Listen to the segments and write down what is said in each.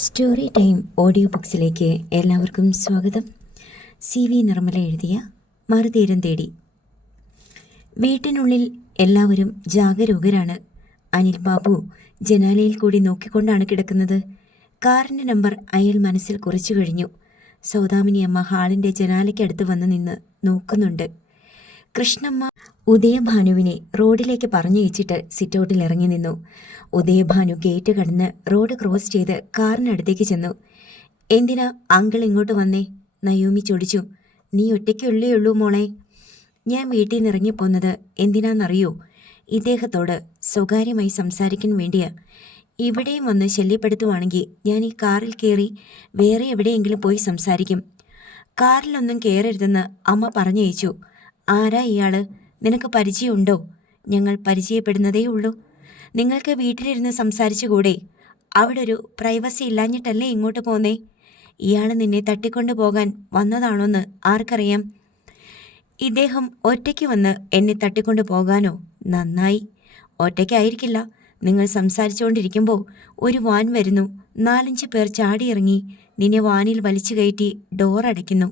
Story time audio ബുക്സിലേക്ക് എല്ലാവർക്കും സ്വാഗതം. C V Nirmala എഴുതിയ മറുതീരം തേടി. വീട്ടിനുള്ളിൽ എല്ലാവരും ജാഗരൂകരാണ്. അനിൽ ബാബു ജനാലയിൽ കൂടി നോക്കിക്കൊണ്ടാണ് കിടക്കുന്നത്. കാറിന്റെ നമ്പർ അയാൾ മനസ്സിൽ കുറിച്ചു കഴിഞ്ഞു. സൗദാമിനി അമ്മ ഹാളിന്റെ ജനാലയ്ക്കടുത്ത് വന്ന് നിന്ന് നോക്കുന്നുണ്ട്. കൃഷ്ണമ്മ ഉദയഭാനുവിനെ റോഡിലേക്ക് പറഞ്ഞയച്ചിട്ട് സിറ്റൗട്ടിൽ ഇറങ്ങി നിന്നു. ഉദയഭാനു ഗേറ്റ് കടന്ന് റോഡ് ക്രോസ് ചെയ്ത് കാറിനടുത്തേക്ക് ചെന്നു. എന്തിനാ അങ്കിൾ ഇങ്ങോട്ട് വന്നേ? നയോമി ചോദിച്ചു. നീ ഒറ്റയ്ക്കുള്ളേ ഉള്ളൂ മോളെ. ഞാൻ വീട്ടിൽ നിന്ന് ഇറങ്ങിപ്പോന്നത് എന്തിനാണെന്നറിയോ ഇദ്ദേഹത്തോട് സ്വകാര്യമായി സംസാരിക്കാൻ വേണ്ടിയാ. ഇവിടെയും വന്ന് ശല്യപ്പെടുത്തുവാണെങ്കിൽ ഞാൻ ഈ കാറിൽ കയറി വേറെ എവിടെയെങ്കിലും പോയി സംസാരിക്കും. കാറിലൊന്നും കയറരുതെന്ന് അമ്മ പറഞ്ഞയച്ചു. ആരാ ഇയാൾ? നിനക്ക് പരിചയമുണ്ടോ? ഞങ്ങൾ പരിചയപ്പെടുന്നതേ ഉള്ളൂ. നിങ്ങൾക്ക് വീട്ടിലിരുന്ന് സംസാരിച്ചുകൂടെ അവിടെ ഒരു പ്രൈവസി ഇല്ലാഞ്ഞിട്ടല്ലേ ഇങ്ങോട്ട് പോന്നേ? ഇയാൾ നിന്നെ തട്ടിക്കൊണ്ടു പോകാൻ വന്നതാണോന്ന് ആർക്കറിയാം? ഇദ്ദേഹം ഒറ്റയ്ക്ക് വന്ന് എന്നെ തട്ടിക്കൊണ്ടു പോകാനോ? നന്നായി. ഒറ്റയ്ക്കായിരിക്കില്ല. നിങ്ങൾ സംസാരിച്ചുകൊണ്ടിരിക്കുമ്പോൾ ഒരു വാൻ വരുന്നു. നാലഞ്ച് പേർ ചാടിയിറങ്ങി നിന്നെ വാനിൽ വലിച്ചു കയറ്റി ഡോർ അടയ്ക്കുന്നു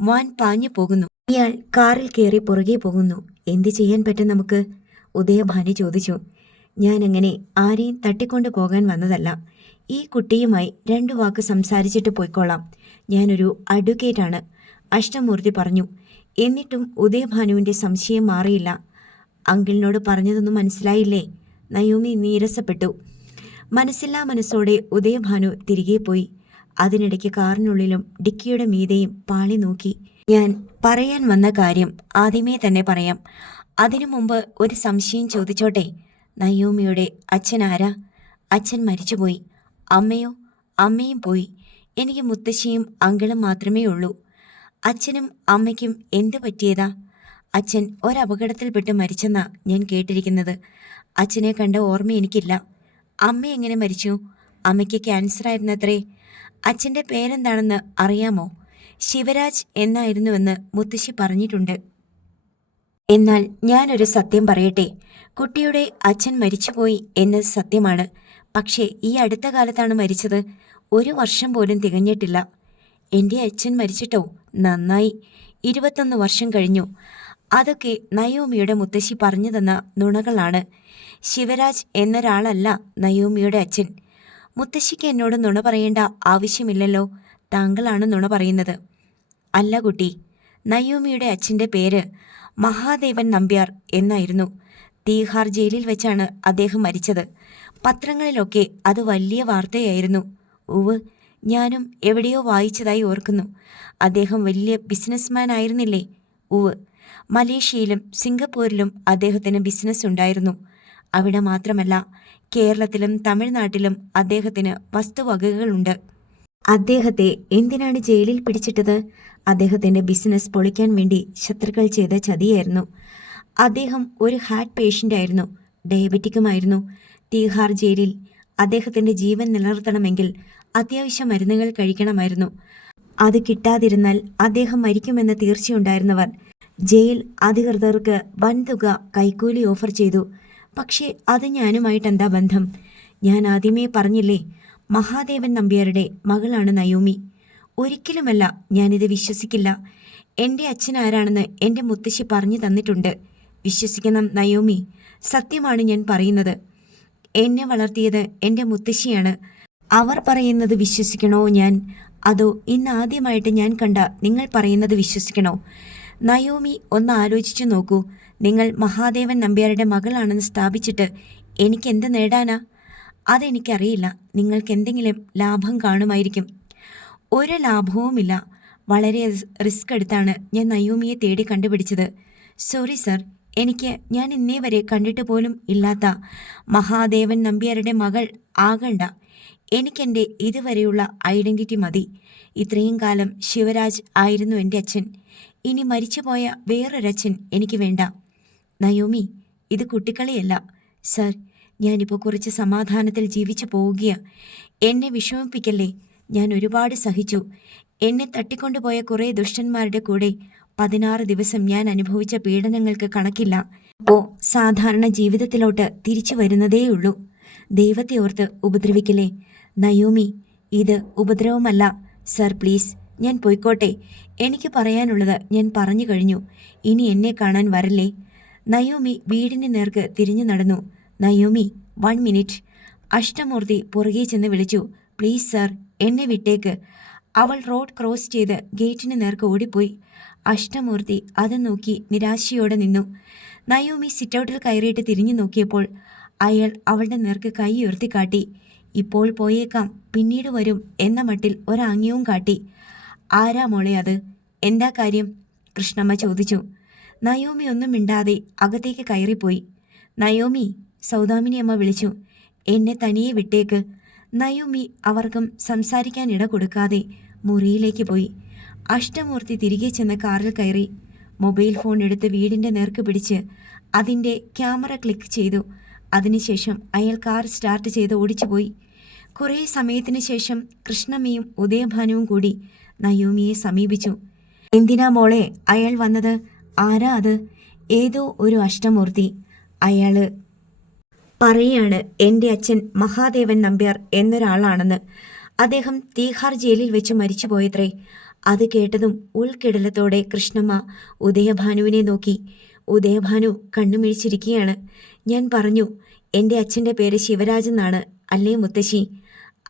വാൻ പാഞ്ഞു പോകുന്നു. ഇയാൾ കാറിൽ കയറി പുറകെ പോകുന്നു. എന്ത് ചെയ്യാൻ പറ്റും നമുക്ക്? ഉദയഭാനി ചോദിച്ചു. ഞാനങ്ങനെ ആരെയും തട്ടിക്കൊണ്ടു പോകാൻ വന്നതല്ല. ഈ കുട്ടിയുമായി രണ്ടു വാക്ക് സംസാരിച്ചിട്ട് പോയിക്കോളാം. ഞാനൊരു അഡ്വക്കേറ്റാണ്. അഷ്ടമൂർത്തി പറഞ്ഞു. എന്നിട്ടും ഉദയഭാനുവിന്റെ സംശയം മാറിയില്ല. അങ്കിളിനോട് പറഞ്ഞതൊന്നും മനസ്സിലായില്ലേ? നയോമി നീരസപ്പെട്ടു. മനസ്സില്ലാ മനസ്സോടെ ഉദയഭാനു തിരികെ പോയി. അതിനിടയ്ക്ക് കാറിനുള്ളിലും ഡിക്കിയുടെ മീതയും പാളി നോക്കി. ഞാൻ പറയാൻ വന്ന കാര്യം ആദ്യമേ തന്നെ പറയാം. അതിനു മുമ്പ് ഒരു സംശയം ചോദിച്ചോട്ടെ? നയോമിയുടെ അച്ഛൻ ആരാ അച്ഛൻ മരിച്ചുപോയി. അമ്മയോ? അമ്മയും പോയി. എനിക്ക് മുത്തശ്ശിയും അങ്കിളും മാത്രമേ ഉള്ളൂ. അച്ഛനും അമ്മയ്ക്കും എന്തു പറ്റിയതാ? അച്ഛൻ ഒരപകടത്തിൽപ്പെട്ട് മരിച്ചെന്നാ ഞാൻ കേട്ടിരിക്കുന്നത്. അച്ഛനെ കണ്ട ഓർമ്മ എനിക്കില്ല. അമ്മ എങ്ങനെ മരിച്ചു? അമ്മയ്ക്ക് ക്യാൻസർ ആയിരുന്നത്രേ അച്ഛന്റെ പേരെന്താണെന്ന് അറിയാമോ? ശിവരാജ് എന്നായിരുന്നുവെന്ന് മുത്തശ്ശി പറഞ്ഞിട്ടുണ്ട്. എന്നാൽ ഞാനൊരു സത്യം പറയട്ടെ. കുട്ടിയുടെ അച്ഛൻ മരിച്ചുപോയി എന്നത് സത്യമാണ്. പക്ഷേ ഈ അടുത്ത കാലത്താണ് മരിച്ചത്. ഒരു വർഷം പോലും തികഞ്ഞിട്ടില്ല. എന്റെ അച്ഛൻ മരിച്ചിട്ടോ? നന്നായി. ഇരുപത്തൊന്ന് വർഷം കഴിഞ്ഞു. അതൊക്കെ നയോമിയുടെ മുത്തശ്ശി പറഞ്ഞു തന്ന നുണകളാണ്. ശിവരാജ് എന്നൊരാളല്ല നയോമിയുടെ അച്ഛൻ. മുത്തശ്ശിക്ക് എന്നോട് നുണ പറയേണ്ട ആവശ്യമില്ലല്ലോ. താങ്കളാണ് നുണ പറയുന്നത്. അല്ല കുട്ടി. നയോമിയുടെ അച്ഛന്റെ പേര് മഹാദേവൻ നമ്പ്യാർ എന്നായിരുന്നു. തീഹാർ ജയിലിൽ വെച്ചാണ് അദ്ദേഹം മരിച്ചത്. പത്രങ്ങളിലൊക്കെ അത് വലിയ വാർത്തയായിരുന്നു. ഉവ് ഞാനും എവിടെയോ വായിച്ചതായി ഓർക്കുന്നു. അദ്ദേഹം വലിയ ബിസിനസ്മാൻ ആയിരുന്നില്ലേ? ഉവ് മലേഷ്യയിലും സിംഗപ്പൂരിലും അദ്ദേഹത്തിന് ബിസിനസ് ഉണ്ടായിരുന്നു. അവിടെ മാത്രമല്ല കേരളത്തിലും തമിഴ്നാട്ടിലും അദ്ദേഹത്തിന് വസ്തുവകകളുണ്ട്. അദ്ദേഹത്തെ എന്തിനാണ് ജയിലിൽ പിടിച്ചിട്ടത്? അദ്ദേഹത്തിന്റെ ബിസിനസ് പൊളിക്കാൻ വേണ്ടി ശത്രുക്കൾ ചെയ്ത ചതിയായിരുന്നു. അദ്ദേഹം ഒരു ഹാർട്ട് പേഷ്യന്റ് ആയിരുന്നു. ഡയബറ്റിക്കുമായിരുന്നു. തീഹാർ ജയിലിൽ അദ്ദേഹത്തിന്റെ ജീവൻ നിലനിർത്തണമെങ്കിൽ അത്യാവശ്യ മരുന്നുകൾ കഴിക്കണമായിരുന്നു. അത് കിട്ടാതിരുന്നാൽ അദ്ദേഹം മരിക്കുമെന്ന് തീർച്ചയുണ്ടായിരുന്നവർ. ജയിൽ അധികൃതർക്ക് വൻതുക കൈക്കൂലി ഓഫർ ചെയ്തു. പക്ഷേ അത് ഞാനുമായിട്ട് എന്താ ബന്ധം? ഞാൻ ആദ്യമേ പറഞ്ഞില്ലേ മഹാദേവൻ നമ്പ്യാരുടെ മകളാണ് നയോമി. ഒരിക്കലുമല്ല ഞാനിത് വിശ്വസിക്കില്ല. എന്റെ അച്ഛൻ ആരാണെന്ന് എന്റെ മുത്തശ്ശി പറഞ്ഞു തന്നിട്ടുണ്ട്. വിശ്വസിക്കണം നയോമി. സത്യമാണ് ഞാൻ പറയുന്നത്. എന്നെ വളർത്തിയത് എന്റെ മുത്തശ്ശിയാണ്. അവർ പറയുന്നത് വിശ്വസിക്കണോ ഞാൻ? അതോ ഇന്ന് ആദ്യമായിട്ട് ഞാൻ കണ്ട നിങ്ങൾ പറയുന്നത് വിശ്വസിക്കണോ? നയോമി ഒന്ന് ആലോചിച്ചു നോക്കൂ. നിങ്ങൾ മഹാദേവൻ നമ്പ്യാരുടെ മകളാണെന്ന് സ്ഥാപിച്ചിട്ട് എനിക്കെന്ത് നേടാനാ? അതെനിക്കറിയില്ല. നിങ്ങൾക്ക് എന്തെങ്കിലും ലാഭം കാണുമായിരിക്കും. ഒരു ലാഭവുമില്ല. വളരെ റിസ്ക് എടുത്താണ് ഞാൻ നയോമിയെ തേടി കണ്ടുപിടിച്ചത്. സോറി സർ എനിക്ക് ഞാൻ ഇന്നേ വരെ കണ്ടിട്ട് പോലും ഇല്ലാത്ത മഹാദേവൻ നമ്പ്യാരുടെ മകൾ ആകണ്ട. എനിക്കെന്റെ ഇതുവരെയുള്ള ഐഡന്റിറ്റി മതി. ഇത്രയും കാലം ശിവരാജ് ആയിരുന്നു എന്റെ അച്ഛൻ. ഇനി മരിച്ചുപോയ വേറൊരച്ഛൻ എനിക്ക് വേണ്ട. നയോമി ഇത് കുട്ടിക്കളിയല്ല. സർ ഞാനിപ്പോൾ കുറച്ച് സമാധാനത്തിൽ ജീവിച്ചു പോവുകയാണ് എന്നെ വിഷമിപ്പിക്കല്ലേ? ഞാൻ ഒരുപാട് സഹിച്ചു. എന്നെ തട്ടിക്കൊണ്ടുപോയ കുറേ ദുഷ്ടന്മാരുടെ കൂടെ പതിനാറ് ദിവസം ഞാൻ അനുഭവിച്ച പീഡനങ്ങൾക്ക് കണക്കില്ല. അപ്പോൾ സാധാരണ ജീവിതത്തിലോട്ട് തിരിച്ചു വരുന്നതേയുള്ളൂ. ദൈവത്തെ ഓർത്ത് ഉപദ്രവിക്കലേ നയോമി ഇത് ഉപദ്രവമല്ല. സർ പ്ലീസ് ഞാൻ പോയിക്കോട്ടെ. എനിക്ക് പറയാനുള്ളത് ഞാൻ പറഞ്ഞു കഴിഞ്ഞു. ഇനി എന്നെ കാണാൻ വരല്ലേ? നയോമി വീടിന് നേർക്ക് തിരിഞ്ഞു നടന്നു. Naomi one minute. അഷ്ടമൂർത്തി പുറകെ ചെന്ന് വിളിച്ചു. Please sir. എന്നെ വിട്ടേക്ക്. അവൾ റോഡ് ക്രോസ് ചെയ്ത് ഗേറ്റിന് നേർക്ക് ഓടിപ്പോയി. അഷ്ടമൂർത്തി അത് നോക്കി നിരാശയോടെ നിന്നു. നയോമി സിറ്റൗട്ടിൽ കയറിയിട്ട് തിരിഞ്ഞു നോക്കിയപ്പോൾ അയാൾ അവളുടെ നേർക്ക് കൈ ഉയർത്തി കാട്ടി. ഇപ്പോൾ പോയേക്കാം പിന്നീട് വരും എന്ന മട്ടിൽ ഒരാംഗ്യവും കാട്ടി. ആരാ മോളെ അത്? എന്താ കാര്യം? കൃഷ്ണമ്മ ചോദിച്ചു. നയോമി ഒന്നും മിണ്ടാതെ അകത്തേക്ക് കയറിപ്പോയി. നയോമി സൗദാമിനി അമ്മ വിളിച്ചു. എന്നെ തനിയെ വിട്ടേക്ക്. നയോമി അവർക്കും സംസാരിക്കാൻ ഇട കൊടുക്കാതെ മുറിയിലേക്ക് പോയി. അഷ്ടമൂർത്തി തിരികെ ചെന്ന് കാറിൽ കയറി. മൊബൈൽ ഫോൺ എടുത്ത് വീടിന്റെ നേർക്ക് പിടിച്ച് അതിന്റെ ക്യാമറ ക്ലിക്ക് ചെയ്തു. അതിനുശേഷം അയാൾ കാർ സ്റ്റാർട്ട് ചെയ്ത് ഓടിച്ചുപോയി കുറേ സമയത്തിന് ശേഷം കൃഷ്ണമ്മയും ഉദയഭാനുവും കൂടി നയോമിയെ സമീപിച്ചു. എന്തിനാ മോളെ? അയാൾ വന്നത് ആരാ അത്? ഏതോ ഒരു അഷ്ടമൂർത്തി. അയാൾ പറയാണ് എന്റെ അച്ഛൻ മഹാദേവൻ നമ്പ്യാർ എന്നൊരാളാണെന്ന്. അദ്ദേഹം തീഹാർ ജയിലിൽ വെച്ച് മരിച്ചുപോയത്രേ. അത് കേട്ടതും ഉൾക്കിടലത്തോടെ കൃഷ്ണമ്മ ഉദയഭാനുവിനെ നോക്കി. ഉദയഭാനു കണ്ണുമിഴിച്ചിരിക്കുകയാണ്. ഞാൻ പറഞ്ഞു എന്റെ അച്ഛന്റെ പേര് ശിവരാജ് എന്നാണ് അല്ലേ മുത്തശ്ശി?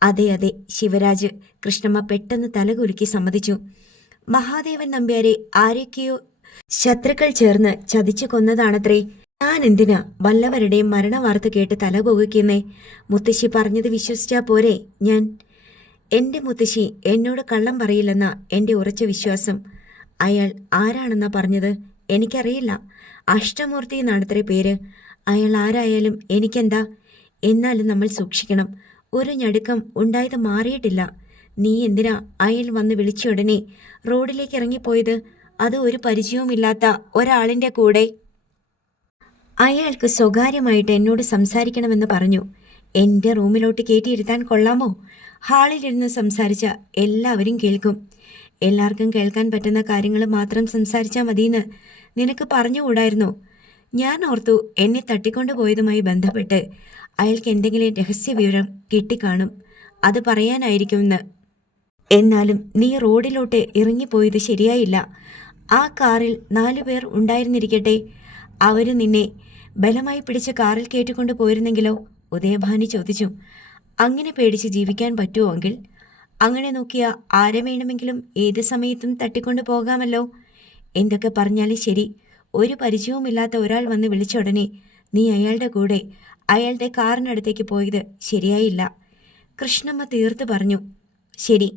അതെ അതെ ശിവരാജ്. കൃഷ്ണമ്മ പെട്ടെന്ന് തലകുലുക്കി സമ്മതിച്ചു. മഹാദേവൻ നമ്പ്യാരെ ആരൊക്കെയോ ശത്രുക്കൾ ചേർന്ന് ചതിച്ചു കൊന്നതാണത്രേ. ഞാൻ എന്തിനാ വല്ലവരുടെയും മരണവാർത്ത കേട്ട് തല പുകയ്ക്കുന്നേ മുത്തശ്ശി പറഞ്ഞത് വിശ്വസിച്ചാ പോരെ ഞാൻ? എന്റെ മുത്തശ്ശി എന്നോട് കള്ളം പറയില്ലെന്ന എന്റെ ഉറച്ച വിശ്വാസം. അയാൾ ആരാണെന്നാ പറഞ്ഞത്? എനിക്കറിയില്ല. അഷ്ടമൂർത്തി എന്നാണത്രേ പേര്. അയാൾ ആരായാലും എനിക്കെന്താ? എന്നാലും നമ്മൾ സൂക്ഷിക്കണം. ഒരു ഞടുക്കം ഉണ്ടായത് മാറിയിട്ടില്ല. നീ എന്തിനാ അയാൾ വന്ന് വിളിച്ച ഉടനെ റോഡിലേക്ക് ഇറങ്ങിപ്പോയത്? അത് ഒരു പരിചയവുമില്ലാത്ത ഒരാളിന്റെ കൂടെ. അയാൾക്ക് സ്വകാര്യമായിട്ട് എന്നോട് സംസാരിക്കണമെന്ന് പറഞ്ഞു. എന്റെ റൂമിലോട്ട് കയറ്റിയിരുത്താൻ കൊള്ളാമോ? ഹാളിലിരുന്ന് സംസാരിച്ച എല്ലാവരും കേൾക്കും. എല്ലാവർക്കും കേൾക്കാൻ പറ്റുന്ന കാര്യങ്ങൾ മാത്രം സംസാരിച്ചാൽ മതിയെന്ന് നിനക്ക് പറഞ്ഞുകൂടായിരുന്നോ? ഞാൻ ഓർത്തു എന്നെ തട്ടിക്കൊണ്ടുപോയതുമായി ബന്ധപ്പെട്ട് അയാൾക്ക് എന്തെങ്കിലും രഹസ്യവിവരം കിട്ടിക്കാണും. അത് പറയാനായിരിക്കുമെന്ന്. എന്നാലും നീ റോഡിലോട്ട് ഇറങ്ങിപ്പോയത് ശരിയായില്ല. ആ കാറിൽ നാലു പേർ ഉണ്ടായിരുന്നിരിക്കട്ടെ. അവർ നിന്നെ ബലമായി പിടിച്ച കാറിൽ കയറ്റിക്കൊണ്ട് പോയിരുന്നെങ്കിലോ? ഉദയഭാനി ചോദിച്ചു. അങ്ങനെ പേടിച്ച് ജീവിക്കാൻ പറ്റുമെങ്കിൽ അങ്ങനെ നോക്കിയ ആരെ വേണമെങ്കിലും ഏത് സമയത്തും തട്ടിക്കൊണ്ട് പോകാമല്ലോ? എന്തൊക്കെ പറഞ്ഞാലും ശരി. ഒരു പരിചയവുമില്ലാത്ത ഒരാൾ വന്ന് വിളിച്ച ഉടനെ നീ അയാളുടെ കൂടെ അയാളുടെ കാറിനടുത്തേക്ക് പോയത് ശരിയായില്ല. കൃഷ്ണമ്മ തീർത്ത് പറഞ്ഞു. ശരി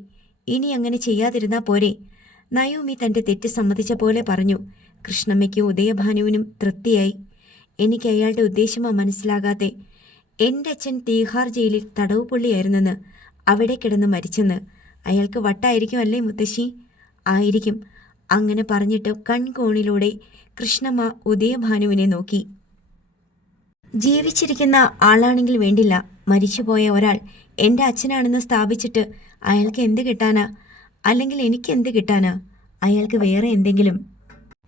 ഇനി അങ്ങനെ ചെയ്യാതിരുന്നാൽ പോരെ. നയോമി തന്റെ തെറ്റ് സമ്മതിച്ച പോലെ പറഞ്ഞു. കൃഷ്ണമ്മയ്ക്കും ഉദയഭാനുവിനും തൃപ്തിയായി. എനിക്ക് അയാളുടെ ഉദ്ദേശമോ മനസ്സിലാകാതെ എന്റെ അച്ഛൻ തീഹാർ ജയിലിൽ തടവ് പുള്ളിയായിരുന്നെന്ന് അവിടെ കിടന്ന് മരിച്ചെന്ന്. അയാൾക്ക് വട്ടായിരിക്കും അല്ലേ മുത്തശ്ശി? ആയിരിക്കും. അങ്ങനെ പറഞ്ഞിട്ട് കൺകോണിലൂടെ കൃഷ്ണമ്മ ഉദയഭാനുവിനെ നോക്കി. ജീവിച്ചിരിക്കുന്ന ആളാണെങ്കിൽ വേണ്ടില്ല. മരിച്ചുപോയ ഒരാൾ എന്റെ അച്ഛനാണെന്ന് സ്ഥാപിച്ചിട്ട് അയാൾക്ക് എന്ത് കിട്ടാനാ? അല്ലെങ്കിൽ എനിക്ക് എന്ത് കിട്ടാനാ? അയാൾക്ക് വേറെ എന്തെങ്കിലും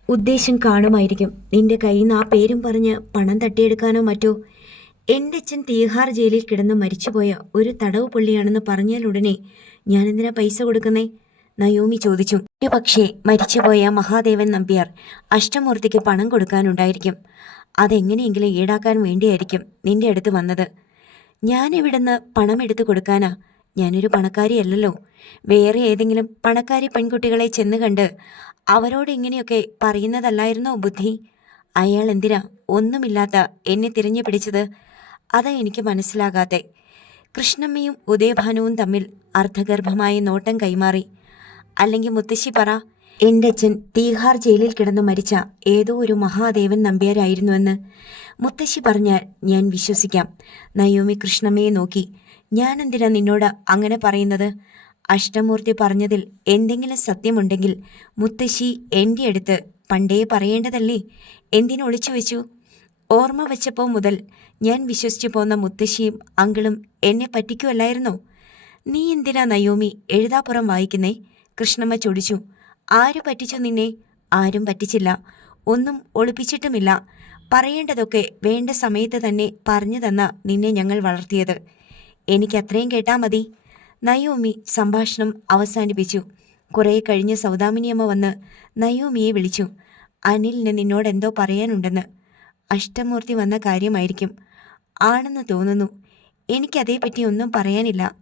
ഉദ്ദേശം കാണുമായിരിക്കും. നിന്റെ കയ്യിൽ നിന്ന് ആ പേരും പറഞ്ഞ് പണം തട്ടിയെടുക്കാനോ മറ്റോ. എന്റെ അച്ഛൻ തീഹാർ ജയിലിൽ കിടന്ന് മരിച്ചുപോയ ഒരു തടവ് പുള്ളിയാണെന്ന് പറഞ്ഞാലുടനെ ഞാൻ എന്തിനാ പൈസ കൊടുക്കുന്നേ? നയോമി ചോദിച്ചു. പക്ഷേ മരിച്ചുപോയ മഹാദേവൻ നമ്പ്യാർ അഷ്ടമൂർത്തിക്ക് പണം കൊടുക്കാനുണ്ടായിരിക്കും. അതെങ്ങനെയെങ്കിലും ഈടാക്കാൻ വേണ്ടിയായിരിക്കും നിന്റെ അടുത്ത് വന്നത്. ഞാൻ ഇവിടുന്ന് പണം എടുത്തു കൊടുക്കാനാ? ഞാനൊരു പണക്കാരിയല്ലല്ലോ. വേറെ ഏതെങ്കിലും പണക്കാരി പെൺകുട്ടികളെ ചെന്ന് കണ്ട് അവരോട് ഇങ്ങനെയൊക്കെ പറയുന്നതല്ലായിരുന്നോ ബുദ്ധി? അയാൾ എന്തിനാ ഒന്നുമില്ലാത്ത എന്നെ തിരഞ്ഞു പിടിച്ചത്? അതാ എനിക്ക് മനസ്സിലാകാതെ കൃഷ്ണമ്മയും ഉദയഭാനുവും തമ്മിൽ അർദ്ധഗർഭമായ നോട്ടം കൈമാറി. അല്ലെങ്കിൽ മുത്തശ്ശി പറ എന്റെ അച്ഛൻ തീഹാർ ജയിലിൽ കിടന്നു മരിച്ച ഏതോ ഒരു മഹാദേവൻ നമ്പ്യാരായിരുന്നുവെന്ന് മുത്തശ്ശി പറഞ്ഞാൽ ഞാൻ വിശ്വസിക്കാം. നയോമി കൃഷ്ണമ്മയെ നോക്കി ഞാൻ എന്തിനാ നിന്നോട് അങ്ങനെ പറയുന്നത്? അഷ്ടമൂർത്തി പറഞ്ഞതിൽ എന്തെങ്കിലും സത്യമുണ്ടെങ്കിൽ മുത്തശ്ശി എന്റെ അടുത്ത് പണ്ടേ പറയേണ്ടതല്ലേ? എന്തിനു ഒളിച്ചു വെച്ചു? ഓർമ്മ വച്ചപ്പോൾ മുതൽ ഞാൻ വിശ്വസിച്ചു പോന്ന മുത്തശ്ശിയും അങ്കിളും എന്നെ പറ്റിക്കുമല്ലായിരുന്നോ നീ എന്തിനാ നയോമി എഴുതാപ്പുറം വായിക്കുന്നേ? കൃഷ്ണമ്മ ചൊടിച്ചു ആര് പറ്റിച്ചു നിന്നെ? ആരും പറ്റിച്ചില്ല. ഒന്നും ഒളിപ്പിച്ചിട്ടുമില്ല. പറയേണ്ടതൊക്കെ വേണ്ട സമയത്ത് തന്നെ പറഞ്ഞു തന്ന നിന്നെ ഞങ്ങൾ വളർത്തിയത്. എനിക്കത്രയും കേട്ടാൽ കേട്ടാ മതി. നയോമി സംഭാഷണം അവസാനിപ്പിച്ചു. കുറേ കഴിഞ്ഞ് സൗദാമിനിയമ്മ വന്ന് നയോമിയെ വിളിച്ചു. അനിലിന് നിന്നോട് എന്തോ പറയാനുണ്ടെന്ന്. അഷ്ടമൂർത്തി വന്ന കാര്യമായിരിക്കും. ആണെന്ന് തോന്നുന്നു. എനിക്കതേപ്പറ്റി ഒന്നും പറയാനില്ല.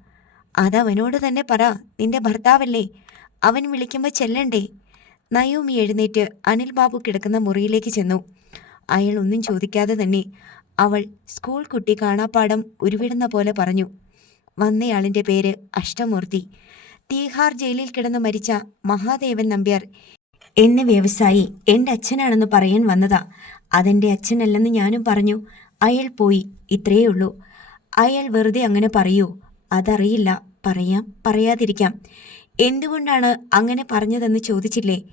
അതവനോട് തന്നെ പറ. നിന്റെ ഭർത്താവല്ലേ? അവൻ വിളിക്കുമ്പോൾ ചെല്ലണ്ടേ? നയോമി എഴുന്നേറ്റ് അനിൽ ബാബു കിടക്കുന്ന മുറിയിലേക്ക് ചെന്നു. അയാൾ ഒന്നും ചോദിക്കാതെ തന്നെ അവൾ സ്കൂൾ കുട്ടി കാണാപ്പാടം ഉരുവിടുന്ന പോലെ പറഞ്ഞു. വന്നയാളിന്റെ പേര് അഷ്ടമൂർത്തി. തീഹാർ ജയിലിൽ കിടന്ന് മരിച്ച മഹാദേവൻ നമ്പ്യാർ എന്ന വ്യവസായി എന്റെ അച്ഛനാണെന്ന് പറയാൻ വന്നതാ. അതെന്റെ അച്ഛനല്ലെന്ന് ഞാനും പറഞ്ഞു. അയാൾ പോയി ഇത്രയേ ഉള്ളൂ. അയാൾ വെറുതെ അങ്ങനെ പറയൂ. അതറിയില്ല. പറയാം പറയാതിരിക്കാം. എന്തുകൊണ്ടാണ് അങ്ങനെ പറഞ്ഞതെന്ന് ചോദിച്ചില്ലേ?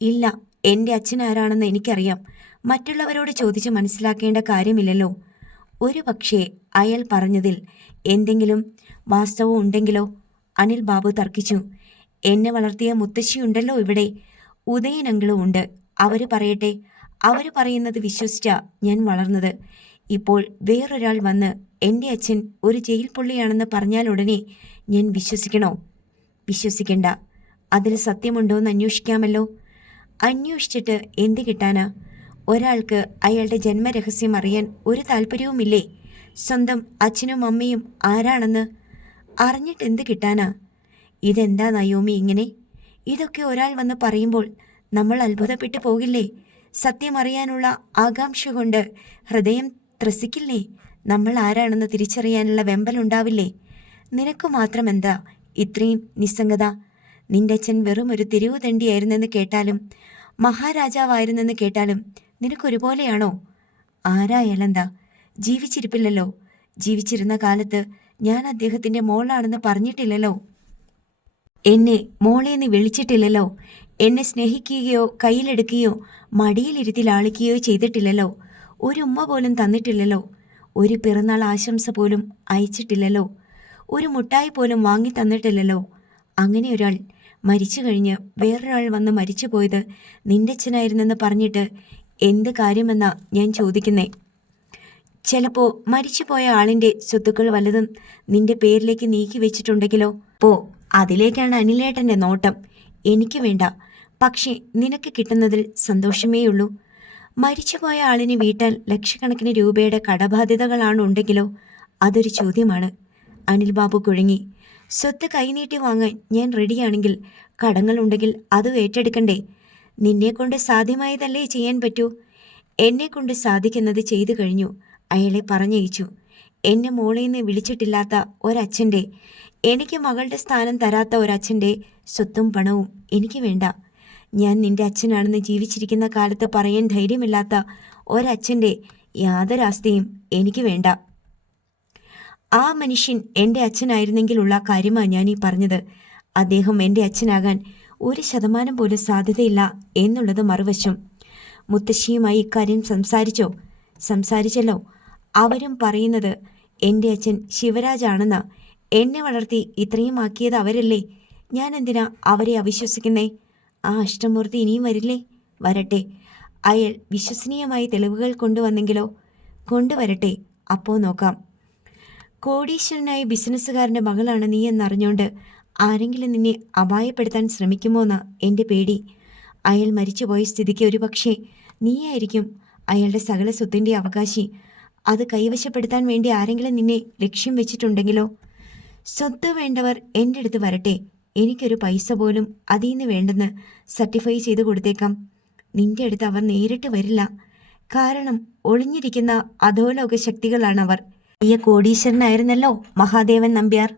ഇല്ല എന്റെ അച്ഛൻ ആരാണെന്ന് എനിക്കറിയാം. മറ്റുള്ളവരോട് ചോദിച്ച് മനസ്സിലാക്കേണ്ട കാര്യമില്ലല്ലോ. ഒരു പക്ഷേ അയാൾ പറഞ്ഞതിൽ എന്തെങ്കിലും വാസ്തവം ഉണ്ടെങ്കിലോ? അനിൽ ബാബു തർക്കിച്ചു. എന്നെ വളർത്തിയ മുത്തശ്ശിയുണ്ടല്ലോ ഇവിടെ. ഉദയനങ്ങളും ഉണ്ട്. അവർ പറയട്ടെ. അവർ പറയുന്നത് വിശ്വസിച്ചാ ഞാൻ വളർന്നത്. ഇപ്പോൾ വേറൊരാൾ വന്ന് എന്റെ അച്ഛൻ ഒരു ജയിൽ പുള്ളിയാണെന്ന് പറഞ്ഞാൽ ഉടനെ ഞാൻ വിശ്വസിക്കണോ? വിശ്വസിക്കണ്ട. അതിൽ സത്യമുണ്ടോ എന്ന് അന്വേഷിക്കാമല്ലോ. അന്വേഷിച്ചിട്ട് എന്ത് കിട്ടാനാ? ഒരാൾക്ക് അയാളുടെ ജന്മരഹസ്യം അറിയാൻ ഒരു താല്പര്യവുമില്ലേ? സ്വന്തം അച്ഛനും അമ്മയും ആരാണെന്ന് അറിഞ്ഞിട്ട് എന്ത് കിട്ടാനാ? ഇതെന്താ നയോമി ഇങ്ങനെ? ഇതൊക്കെ ഒരാൾ വന്ന് പറയുമ്പോൾ നമ്മൾ അത്ഭുതപ്പെട്ടു പോകില്ലേ? സത്യമറിയാനുള്ള ആകാംക്ഷ കൊണ്ട് ഹൃദയം ത്രസിക്കില്ലേ? നമ്മൾ ആരാണെന്ന് തിരിച്ചറിയാനുള്ള വെമ്പലുണ്ടാവില്ലേ നിനക്ക് മാത്രം എന്താ ഇത്രയും നിസ്സംഗത? നിന്റെ അച്ഛൻ വെറും ഒരു തെരുവ് തണ്ടിയായിരുന്നെന്ന് കേട്ടാലും മഹാരാജാവായിരുന്നെന്ന് കേട്ടാലും നിനക്കൊരുപോലെയാണോ? ആരായാലെന്താ? ജീവിച്ചിരിപ്പില്ലല്ലോ. ജീവിച്ചിരുന്ന കാലത്ത് ഞാൻ അദ്ദേഹത്തിന്റെ മോളാണെന്ന് പറഞ്ഞിട്ടില്ലല്ലോ. എന്നെ മോളേന്ന് വിളിച്ചിട്ടില്ലല്ലോ. എന്നെ സ്നേഹിക്കുകയോ കയ്യിലെടുക്കുകയോ മടിയിലിരുത്തി ലാളിക്കുകയോ ചെയ്തിട്ടില്ലല്ലോ. ഒരു ഉമ്മ പോലും തന്നിട്ടില്ലല്ലോ. ഒരു പിറന്നാൾ ആശംസ പോലും അയച്ചിട്ടില്ലല്ലോ. ഒരു മുട്ടായി പോലും വാങ്ങി തന്നിട്ടില്ലല്ലോ. അങ്ങനെ ഒരാൾ മരിച്ചു കഴിഞ്ഞ് വേറൊരാൾ വന്ന് മരിച്ചു പോയത് നിന്റെ അച്ഛനായിരുന്നെന്ന് പറഞ്ഞിട്ട് എന്ത് കാര്യമെന്നാ ഞാൻ ചോദിക്കുന്നേ? ചിലപ്പോൾ മരിച്ചുപോയ ആളിന്റെ സ്വത്തുക്കൾ വല്ലതും നിന്റെ പേരിലേക്ക് നീക്കി വെച്ചിട്ടുണ്ടെങ്കിലോ? പോ അതിലേക്കാണ് അനിലേട്ടന്റെ നോട്ടം. എനിക്ക് വേണ്ട. പക്ഷേ നിനക്ക് കിട്ടുന്നതിൽ സന്തോഷമേയുള്ളൂ. മരിച്ചുപോയ ആളിനെ വീട്ടാൻ ലക്ഷക്കണക്കിന് രൂപയുടെ കടബാധ്യതകളാണ് ഉണ്ടെങ്കിലോ? അതൊരു ചോദ്യമാണ്. അനിൽ ബാബു കുഴങ്ങി. സ്വത്ത് കൈനീട്ടി വാങ്ങാൻ ഞാൻ റെഡിയാണെങ്കിൽ കടങ്ങളുണ്ടെങ്കിൽ അതും ഏറ്റെടുക്കണ്ടേ? നിന്നെക്കൊണ്ട് സാധ്യമായതല്ലേ ചെയ്യാൻ പറ്റൂ? എന്നെക്കൊണ്ട് സാധിക്കുന്നത് ചെയ്തു കഴിഞ്ഞു. അയാളെ പറഞ്ഞയച്ചു. എന്നെ മോളേന്ന് വിളിച്ചിട്ടില്ലാത്ത ഒരച്ഛന്റെ എനിക്ക് മകളുടെ സ്ഥാനം തരാത്ത ഒരച്ഛന്റെ സ്വത്തും പണവും എനിക്ക് വേണ്ട. ഞാൻ നിന്റെ അച്ഛനാണെന്ന് ജീവിച്ചിരിക്കുന്ന കാലത്ത് പറയാൻ ധൈര്യമില്ലാത്ത ഒരച്ഛന്റെ യാതൊരാസ്തിയും എനിക്ക് വേണ്ട. ആ മനുഷ്യൻ എന്റെ അച്ഛനായിരുന്നെങ്കിലുള്ള കാര്യമാണ് ഞാൻ ഈ പറഞ്ഞത്. അദ്ദേഹം എന്റെ അച്ഛനാകാൻ ഒരു ശതമാനം പോലും സാധ്യതയില്ല എന്നുള്ളത് മറുവശം. മുത്തശ്ശിയുമായി ഇക്കാര്യം സംസാരിച്ചോ? സംസാരിച്ചല്ലോ. അവരും പറയുന്നത് എന്റെ അച്ഛൻ ശിവരാജാണെന്ന്. എന്നെ വളർത്തി ഇത്രയും ആക്കിയത് അവരല്ലേ. ഞാൻ എന്തിനാ അവരെ അവിശ്വസിക്കുന്നേ? ആ അഷ്ടമൂർത്തി ഇനിയും വരില്ലേ? വരട്ടെ. അയാൾ വിശ്വസനീയമായ തെളിവുകൾ കൊണ്ടുവന്നെങ്കിലോ? കൊണ്ടുവരട്ടെ. അപ്പോൾ നോക്കാം. കോടീശ്വരനായ ബിസിനസ്സുകാരന്റെ മകളാണ് നീ എന്നറിഞ്ഞുകൊണ്ട് ആരെങ്കിലും നിന്നെ അപായപ്പെടുത്താൻ ശ്രമിക്കുമോ എന്നാ എന്റെ പേടി. അയാൾ മരിച്ചുപോയ സ്ഥിതിക്ക് ഒരുപക്ഷേ നീയായിരിക്കും അയാളുടെ സകല സ്വത്തിന്റെ അവകാശി. അത് കൈവശപ്പെടുത്താൻ വേണ്ടി ആരെങ്കിലും നിന്നെ ലക്ഷ്യം വെച്ചിട്ടുണ്ടെങ്കിലോ? സ്വത്ത് വേണ്ടവർ എന്റെ അടുത്ത് വരട്ടെ. എനിക്കൊരു പൈസ പോലും അതിൽ നിന്ന് വേണ്ടെന്ന് സർട്ടിഫൈ ചെയ്ത് കൊടുത്തേക്കാം. നിന്റെ അടുത്ത് അവർ നേരിട്ട് വരില്ല. കാരണം ഒളിഞ്ഞിരിക്കുന്ന അധോലോക ശക്തികളാണ് അവർ ഈ കോടീശ്വരനായിരുന്നല്ലോ മഹാദേവൻ നമ്പ്യാർ.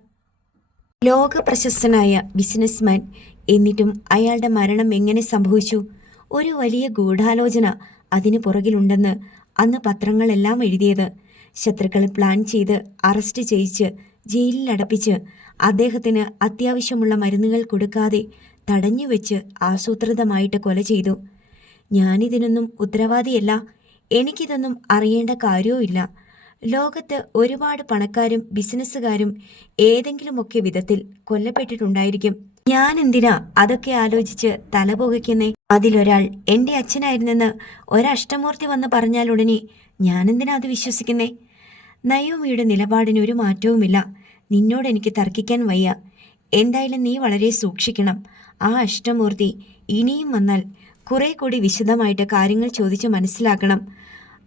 ലോക പ്രശസ്തനായ ബിസിനസ്മാൻ. എന്നിട്ടും അയാളുടെ മരണം എങ്ങനെ സംഭവിച്ചു? ഒരു വലിയ ഗൂഢാലോചന അതിനു പുറകിലുണ്ടെന്ന് അന്ന് പത്രങ്ങളെല്ലാം എഴുതിയത്. ശത്രുക്കളെ പ്ലാൻ ചെയ്ത് അറസ്റ്റ് ചെയ്യിച്ച് ജയിലിൽ അടപ്പിച്ച് അദ്ദേഹത്തിന് അത്യാവശ്യമുള്ള മരുന്നുകൾ കൊടുക്കാതെ തടഞ്ഞു വെച്ച് ആസൂത്രിതമായിട്ട് കൊല ചെയ്തു. ഞാനിതിനൊന്നും ഉത്തരവാദിയല്ല. എനിക്കിതൊന്നും അറിയേണ്ട കാര്യവുമില്ല. ലോകത്ത് ഒരുപാട് പണക്കാരും ബിസിനസ്സുകാരും ഏതെങ്കിലുമൊക്കെ വിധത്തിൽ കൊല്ലപ്പെട്ടിട്ടുണ്ടായിരിക്കും. ഞാൻ എന്തിനാ അതൊക്കെ ആലോചിച്ച് തലപോകിക്കുന്നേ അതിലൊരാൾ എന്റെ അച്ഛനായിരുന്നെന്ന് ഒരഷ്ടമൂർത്തി വന്ന് പറഞ്ഞാൽ ഉടനെ ഞാനെന്തിനാ അത് വിശ്വസിക്കുന്നേ? നയോമിയുടെ നിലപാടിന് ഒരു മാറ്റവുമില്ല. നിന്നോട് എനിക്ക് തർക്കിക്കാൻ വയ്യ. എന്തായാലും നീ വളരെ സൂക്ഷിക്കണം. ആ അഷ്ടമൂർത്തി ഇനിയും വന്നാൽ കുറെ കൂടി വിശദമായിട്ട് കാര്യങ്ങൾ ചോദിച്ച് മനസ്സിലാക്കണം.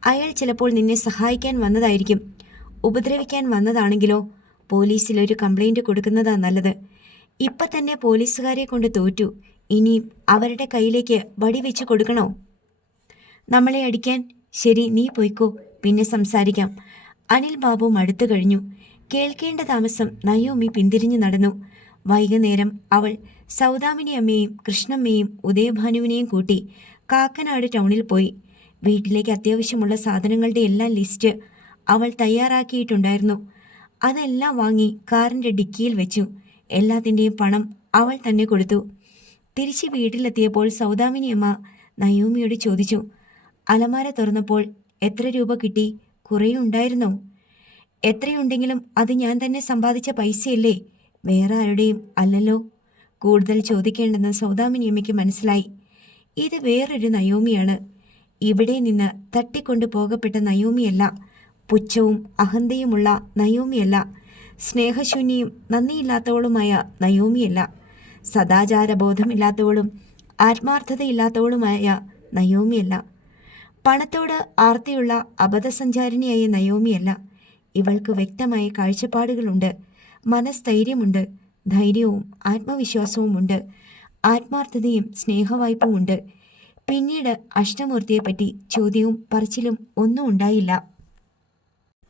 അയാൾ ചിലപ്പോൾ നിന്നെ സഹായിക്കാൻ വന്നതായിരിക്കും. ഉപദ്രവിക്കാൻ വന്നതാണെങ്കിലോ? പോലീസിൽ ഒരു കംപ്ലൈന്റ് കൊടുക്കുന്നതാ നല്ലത്. ഇപ്പം തന്നെ പോലീസുകാരെ കൊണ്ട് തോറ്റു. ഇനി അവരുടെ കയ്യിലേക്ക് വടി വെച്ച് കൊടുക്കണോ? നമ്മളെ അടിക്കാൻ ശരി നീ പോയിക്കോ പിന്നെ സംസാരിക്കാം. അനിൽ ബാബു മടുത്തു കഴിഞ്ഞു. കേൾക്കേണ്ട താമസം നയോമി പിന്തിരിഞ്ഞു നടന്നു. വൈകുന്നേരം അവൾ സൗദാമിനി അമ്മയും കൃഷ്ണമ്മയും ഉദയഭാനുവിനെയും കൂട്ടി കാക്കനാട് ടൗണിൽ പോയി. വീട്ടിലേക്ക് അത്യാവശ്യമുള്ള സാധനങ്ങളുടെ എല്ലാം ലിസ്റ്റ് അവൾ തയ്യാറാക്കിയിട്ടുണ്ടായിരുന്നു. അതെല്ലാം വാങ്ങി കാറിന്റെ ഡിക്കിയിൽ വെച്ചു. എല്ലാത്തിന്റെയും പണം അവൾ തന്നെ കൊടുത്തു. തിരിച്ച് വീട്ടിലെത്തിയപ്പോൾ സൗദാമിനിയമ്മ നയോമിയോട് ചോദിച്ചു അലമാര തുറന്നപ്പോൾ എത്ര രൂപ കിട്ടി? കുറേ ഉണ്ടായിരുന്നോ എത്രയുണ്ടെങ്കിലും അത് ഞാൻ തന്നെ സമ്പാദിച്ച പൈസയല്ലേ? വേറെ ആരുടെയും അല്ലല്ലോ? കൂടുതൽ ചോദിക്കേണ്ടെന്ന് സൗദാമിനിയമ്മയ്ക്ക് മനസ്സിലായി. ഇത് വേറൊരു നയോമിയാണ്. ഇവിടെ നിന്ന് തട്ടിക്കൊണ്ടു പോകപ്പെട്ട നയോമിയല്ല. പുച്ഛവും അഹന്തയുമുള്ള നയോമിയല്ല. സ്നേഹശൂന്യയും നന്ദിയില്ലാത്തവളുമായ നയോമിയല്ല സദാചാരബോധമില്ലാത്തവളും ആത്മാർത്ഥതയില്ലാത്തവളുമായ നയോമിയല്ല. പണത്തോട് ആർത്തിയുള്ള അബദ്ധസഞ്ചാരിണിയായ നയോമിയല്ല. ഇവൾക്ക് വ്യക്തമായ കാഴ്ചപ്പാടുകളുണ്ട് മനസ്ഥൈര്യമുണ്ട് ധൈര്യവും ആത്മവിശ്വാസവുമുണ്ട് ആത്മാർത്ഥതയും സ്നേഹവായ്പുമുണ്ട് പിന്നീട് അഷ്ടമൂർത്തിയെപ്പറ്റി ചോദ്യവും പറച്ചിലും ഒന്നും ഉണ്ടായില്ല.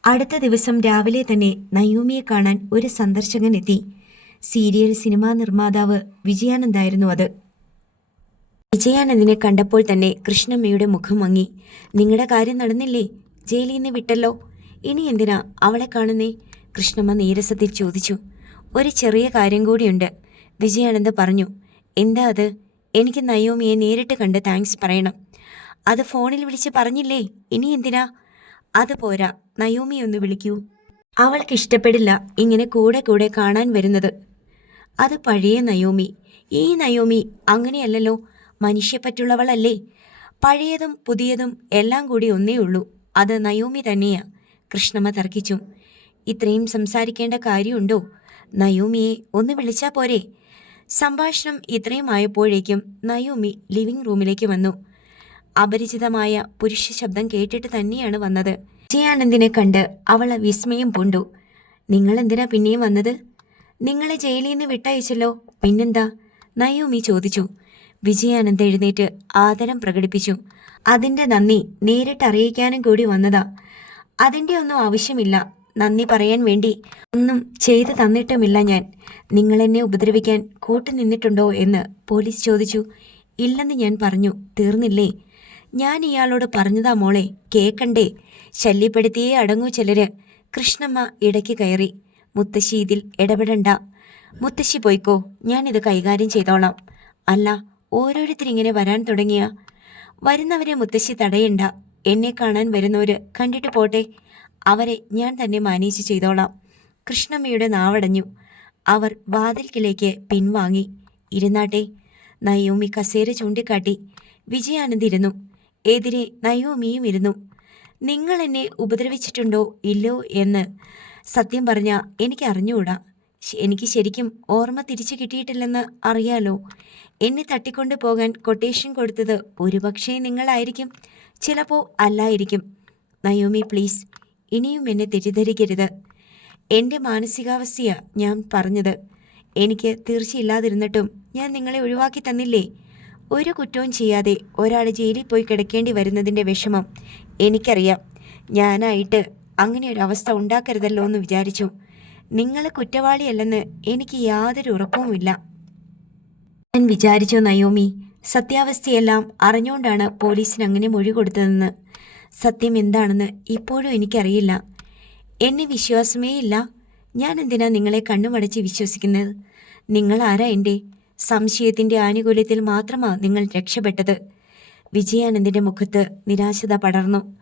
അടുത്ത ദിവസം രാവിലെ തന്നെ നയൂമിയെ കാണാൻ ഒരു സന്ദർശകൻ എത്തി. സീരിയൽ സിനിമാ നിർമ്മാതാവ് വിജയാനന്ദായിരുന്നു അത്. വിജയാനന്ദിനെ കണ്ടപ്പോൾ തന്നെ കൃഷ്ണമ്മയുടെ മുഖം മങ്ങി. നിങ്ങളുടെ കാര്യം നടന്നില്ലേ? ജയിലിൽ നിന്ന് വിട്ടല്ലോ? ഇനി എന്തിനാ അവളെ കാണുന്നേ? കൃഷ്ണമ്മ നീരസത്തിൽ ചോദിച്ചു. ഒരു ചെറിയ കാര്യം കൂടിയുണ്ട് വിജയാനന്ദ് പറഞ്ഞു. എന്താ അത്? എനിക്ക് നയോമിയെ നേരിട്ട് കണ്ട് താങ്ക്സ് പറയണം. അത് ഫോണിൽ വിളിച്ച് പറഞ്ഞില്ലേ? ഇനി എന്തിനാ? അത് പോരാ നയോമി ഒന്ന് വിളിക്കൂ. അവൾക്ക് ഇഷ്ടപ്പെടില്ല ഇങ്ങനെ കൂടെ കൂടെ കാണാൻ വരുന്നത്. അത് പഴയ നയോമി. ഈ നയോമി അങ്ങനെയല്ലല്ലോ മനുഷ്യപ്പറ്റുള്ളവളല്ലേ. പഴയതും പുതിയതും എല്ലാം കൂടി ഒന്നേ ഉള്ളൂ. അത് നയോമി തന്നെയാ. കൃഷ്ണമ്മ തർക്കിച്ചു. ഇത്രയും സംസാരിക്കേണ്ട കാര്യമുണ്ടോ? നയോമിയെ ഒന്ന് വിളിച്ചാ പോരെ. സംഭാഷണം ഇത്രയും ആയപ്പോഴേക്കും നയോമി ലിവിംഗ് റൂമിലേക്ക് വന്നു. അപരിചിതമായ പുരുഷ ശബ്ദം കേട്ടിട്ട് തന്നെയാണ് വന്നത്. വിജയാനന്ദിനെ കണ്ട് അവൾ വിസ്മയം പൂണ്ടു. നിങ്ങൾ എന്തിനാ പിന്നെയും വന്നത്? നിങ്ങളെ ജയിലിൽ നിന്ന് വിട്ടയച്ചല്ലോ. പിന്നെന്താ? നയോമി ചോദിച്ചു. വിജയാനന്ദ് എഴുന്നേറ്റ് ആദരം പ്രകടിപ്പിച്ചു. അതിന്റെ നന്ദി നേരിട്ട് അറിയിക്കാനും കൂടി വന്നതാ. അതിന്റെ ഒന്നും ആവശ്യമില്ല. നന്ദി പറയാൻ വേണ്ടി ഒന്നും ചെയ്തു തന്നിട്ടുമില്ല ഞാൻ. നിങ്ങളെന്നെ ഉപദ്രവിക്കാൻ കൂട്ടുനിന്നിട്ടുണ്ടോ എന്ന് പോലീസ് ചോദിച്ചു. ഇല്ലെന്ന് ഞാൻ പറഞ്ഞു. തീർന്നില്ലേ? ഞാൻ ഇയാളോട് പറഞ്ഞതാ മോളെ കേക്കണ്ടേ. ശല്യപ്പെടുത്തിയേ അടങ്ങൂ ചിലര്. കൃഷ്ണമ്മ ഇടയ്ക്ക് കയറി. മുത്തശ്ശി ഇതിൽ ഇടപെടണ്ട. മുത്തശ്ശി പോയിക്കോ ഞാനിത് കൈകാര്യം ചെയ്തോളാം. അല്ല ഓരോരുത്തരിങ്ങനെ വരാൻ തുടങ്ങിയ. വരുന്നവരെ മുത്തശ്ശി തടയണ്ട. എന്നെ കാണാൻ വരുന്നവര് കണ്ടിട്ട് പോട്ടെ. അവരെ ഞാൻ തന്നെ മാനേജ് ചെയ്തോളാം. കൃഷ്ണമ്മയുടെ നാവടഞ്ഞു. അവർ വാതിൽക്കിലേക്ക് പിൻവാങ്ങി. ഇരുന്നാട്ടെ നയോമി കസേര ചൂണ്ടിക്കാട്ടി. വിജയാനന്ദ് ഇരുന്നു. എതിരെ നയോമിയും ഇരുന്നു. നിങ്ങൾ എന്നെ ഉപദ്രവിച്ചിട്ടുണ്ടോ ഇല്ലോ എന്ന് സത്യം പറഞ്ഞ എനിക്ക് അറിഞ്ഞുകൂടാ. എനിക്ക് ശരിക്കും ഓർമ്മ തിരിച്ചു കിട്ടിയിട്ടില്ലെന്ന് അറിയാലോ. എന്നെ തട്ടിക്കൊണ്ടു പോകാൻ കൊട്ടേഷൻ കൊടുത്തത് ഒരുപക്ഷേ നിങ്ങളായിരിക്കും. ചിലപ്പോൾ അല്ലായിരിക്കും. നയോമി പ്ലീസ് ഇനിയും എന്നെ തെറ്റിദ്ധരിക്കരുത്. എന്റെ മാനസികാവസ്ഥയാണ് ഞാൻ പറഞ്ഞത്. എനിക്ക് തീർച്ചയില്ലാതിരുന്നിട്ടും ഞാൻ നിങ്ങളെ ഒഴിവാക്കി തന്നില്ലേ? ഒരു കുറ്റവും ചെയ്യാതെ ഒരാൾ ജയിലിൽ പോയി കിടക്കേണ്ടി വരുന്നതിന്റെ വിഷമം എനിക്കറിയാം. ഞാനായിട്ട് അങ്ങനെ ഒരു അവസ്ഥ ഉണ്ടാക്കരുതല്ലോ എന്ന് വിചാരിച്ചു. നിങ്ങൾ കുറ്റവാളിയല്ലെന്ന് എനിക്ക് യാതൊരു ഉറപ്പുമില്ല. ഞാൻ വിചാരിച്ചു നയോമി സത്യാവസ്ഥയെല്ലാം അറിഞ്ഞുകൊണ്ടാണ് പോലീസിന് അങ്ങനെ മൊഴി കൊടുത്തതെന്ന്. സത്യം എന്താണെന്ന് ഇപ്പോഴും എനിക്കറിയില്ല. എന്നെ വിശ്വാസമേ ഇല്ല ഞാൻ എന്തിനാ നിങ്ങളെ കണ്ണുമടച്ച് വിശ്വസിക്കുന്നത്? നിങ്ങൾ ആരാ എന്റെ സംശയത്തിന്റെ ആനുകൂല്യത്തിൽ മാത്രമാ നിങ്ങൾ രക്ഷപ്പെട്ടത്. വിജയാനന്ദിന്റെ മുഖത്ത് നിരാശത പടർന്നു.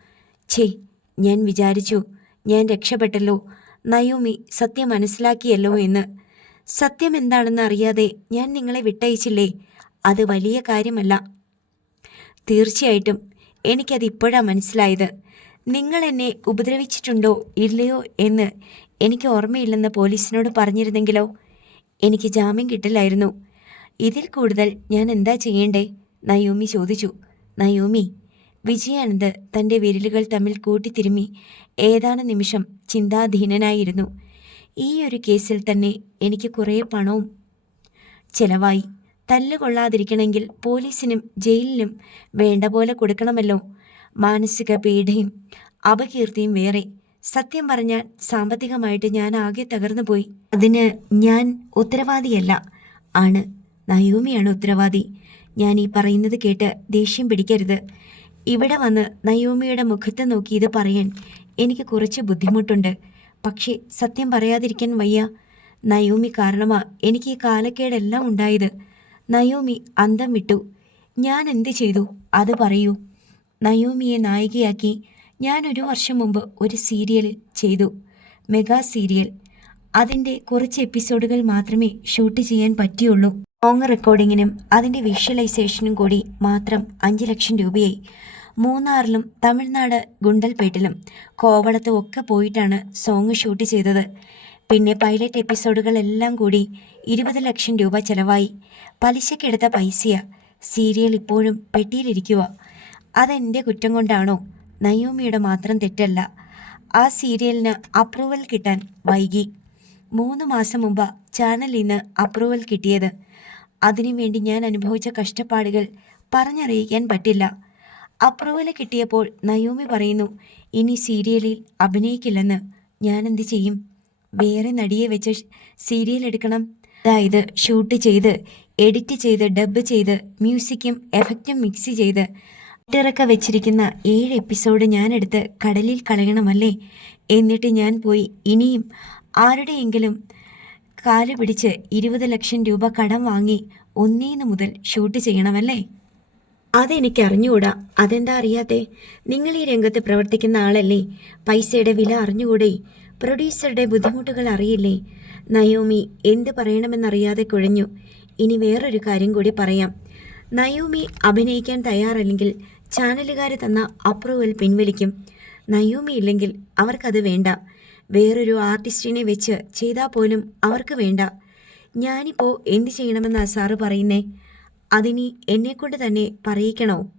ഛേ ഞാൻ വിചാരിച്ചു ഞാൻ രക്ഷപ്പെട്ടല്ലോ. നയോമി സത്യം മനസ്സിലാക്കിയല്ലോ എന്ന്. സത്യം എന്താണെന്ന് അറിയാതെ ഞാൻ നിങ്ങളെ വിട്ടയച്ചില്ലേ? അത് വലിയ കാര്യമല്ല. തീർച്ചയായിട്ടും എനിക്കത് ഇപ്പോഴാണ് മനസ്സിലായത്. നിങ്ങൾ എന്നെ ഉപദ്രവിച്ചിട്ടുണ്ടോ ഇല്ലയോ എന്ന് എനിക്ക് ഓർമ്മയില്ലെന്ന് പോലീസിനോട് പറഞ്ഞിരുന്നെങ്കിലോ? എനിക്ക് ജാമ്യം കിട്ടില്ലായിരുന്നു. ഇതിൽ കൂടുതൽ ഞാൻ എന്താ ചെയ്യേണ്ടേ? നയോമി ചോദിച്ചു. നയോമി വിജയാനന്ദ് തന്റെ വിരലുകൾ തമ്മിൽ കൂട്ടിത്തിരുമ്മി ഏതാണ് നിമിഷം ചിന്താധീനനായിരുന്നു. ഈ ഒരു കേസിൽ തന്നെ എനിക്ക് കുറേ പണവും ചെലവായി. തല്ലുകൊള്ളാതിരിക്കണമെങ്കിൽ പോലീസിനും ജയിലിനും വേണ്ട പോലെ കൊടുക്കണമല്ലോ. മാനസിക പീഡയും അപകീർത്തിയും വേറെ. സത്യം പറഞ്ഞാൽ സാമ്പത്തികമായിട്ട് ഞാൻ ആകെ തകർന്നു പോയി അതിന് ഞാൻ ഉത്തരവാദിയല്ല ആണ്. നയോമിയാണ് ഉത്തരവാദി. ഞാൻ ഈ പറയുന്നത് കേട്ട് ദേഷ്യം പിടിക്കരുത്. ഇവിടെ വന്ന് നയോമിയുടെ മുഖത്ത് നോക്കി ഇത് പറയാൻ എനിക്ക് കുറച്ച് ബുദ്ധിമുട്ടുണ്ട്. പക്ഷേ സത്യം പറയാതിരിക്കാൻ വയ്യ. നയോമി കാരണമാ എനിക്ക് ഈ കാലക്കേടെല്ലാം ഉണ്ടായത്. നയോമി അന്തം വിട്ടു. ഞാൻ എന്ത് ചെയ്തു? അത് പറയൂ. നയോമിയെ നായികയാക്കി ഞാൻ ഒരു വർഷം മുമ്പ് ഒരു സീരിയൽ ചെയ്തു. Mega serial. അതിന്റെ കുറച്ച് എപ്പിസോഡുകൾ മാത്രമേ ഷൂട്ട് ചെയ്യാൻ പറ്റിയുള്ളൂ. സോങ് റെക്കോർഡിങ്ങിനും അതിന്റെ വിഷ്വലൈസേഷനും കൂടി മാത്രം അഞ്ച് ലക്ഷം രൂപയായി. മൂന്നാറിലും തമിഴ്നാട് ഗുണ്ടൽപേട്ടിലും കോവളത്തും ഒക്കെ പോയിട്ടാണ് സോങ് ഷൂട്ട് ചെയ്തത്. പിന്നെ പൈലറ്റ് എപ്പിസോഡുകളെല്ലാം കൂടി ഇരുപത് ലക്ഷം രൂപ ചെലവായി. പലിശക്കെടുത്ത പൈസയാ സീരിയൽ ഇപ്പോഴും പെട്ടിയിലിരിക്കുക. അതെന്റെ കുറ്റം കൊണ്ടാണോ? നയോമിയുടെ മാത്രം തെറ്റല്ല. ആ സീരിയലിന് അപ്രൂവൽ കിട്ടാൻ വൈകി. മൂന്ന് മാസം മുമ്പ് ചാനലിൽ നിന്ന് അപ്രൂവൽ കിട്ടിയത് അതിനുവേണ്ടി ഞാൻ അനുഭവിച്ച കഷ്ടപ്പാടുകൾ പറഞ്ഞറിയിക്കാൻ പറ്റില്ല. അപ്രൂവൽ കിട്ടിയപ്പോൾ നയോമി പറയുന്നു ഇനി സീരിയലിൽ അഭിനയിക്കില്ലെന്ന് ഞാൻ എന്ത് ചെയ്യും? വേറെ നടിയെ വെച്ച് സീരിയൽ എടുക്കണം. അതായത് ഷൂട്ട് ചെയ്ത് എഡിറ്റ് ചെയ്ത് ഡബ്ബ് ചെയ്ത് മ്യൂസിക്കും എഫക്റ്റും മിക്സ് ചെയ്ത് ഇട്ടിറക്ക വെച്ചിരിക്കുന്ന ഏഴ് എപ്പിസോഡ് ഞാനെടുത്ത് കടലിൽ കളയണമല്ലേ? എന്നിട്ട് ഞാൻ പോയി ഇനിയും ആരുടെയെങ്കിലും കാൽ പിടിച്ച് ഇരുപത് ലക്ഷം രൂപ കടം വാങ്ങി ഒന്നേന്ന് മുതൽ ഷൂട്ട് ചെയ്യണമല്ലേ? അതെനിക്ക് അറിഞ്ഞുകൂടാ അതെന്താ അറിയാതെ നിങ്ങൾ ഈ രംഗത്ത് പ്രവർത്തിക്കുന്ന ആളല്ലേ? പൈസയുടെ വില അറിഞ്ഞുകൂടെ? പ്രൊഡ്യൂസറുടെ ബുദ്ധിമുട്ടുകൾ അറിയില്ലേ? നയോമി എന്ത് പറയണമെന്നറിയാതെ കുഴഞ്ഞു. ഇനി വേറൊരു കാര്യം കൂടി പറയാം. നയോമി അഭിനയിക്കാൻ തയ്യാറല്ലെങ്കിൽ ചാനലുകാർ തന്ന അപ്രൂവൽ പിൻവലിക്കും. നയോമി ഇല്ലെങ്കിൽ അവർക്കത് വേണ്ട. വേറൊരു ആർട്ടിസ്റ്റിനെ വെച്ച് ചെയ്താൽ പോലും അവർക്ക് വേണ്ട. ഞാനിപ്പോൾ എന്ത് ചെയ്യണമെന്നാ സാറ് പറയുന്നേ? അതിനി എന്നെക്കൊണ്ട് തന്നെ പറയിക്കണോ?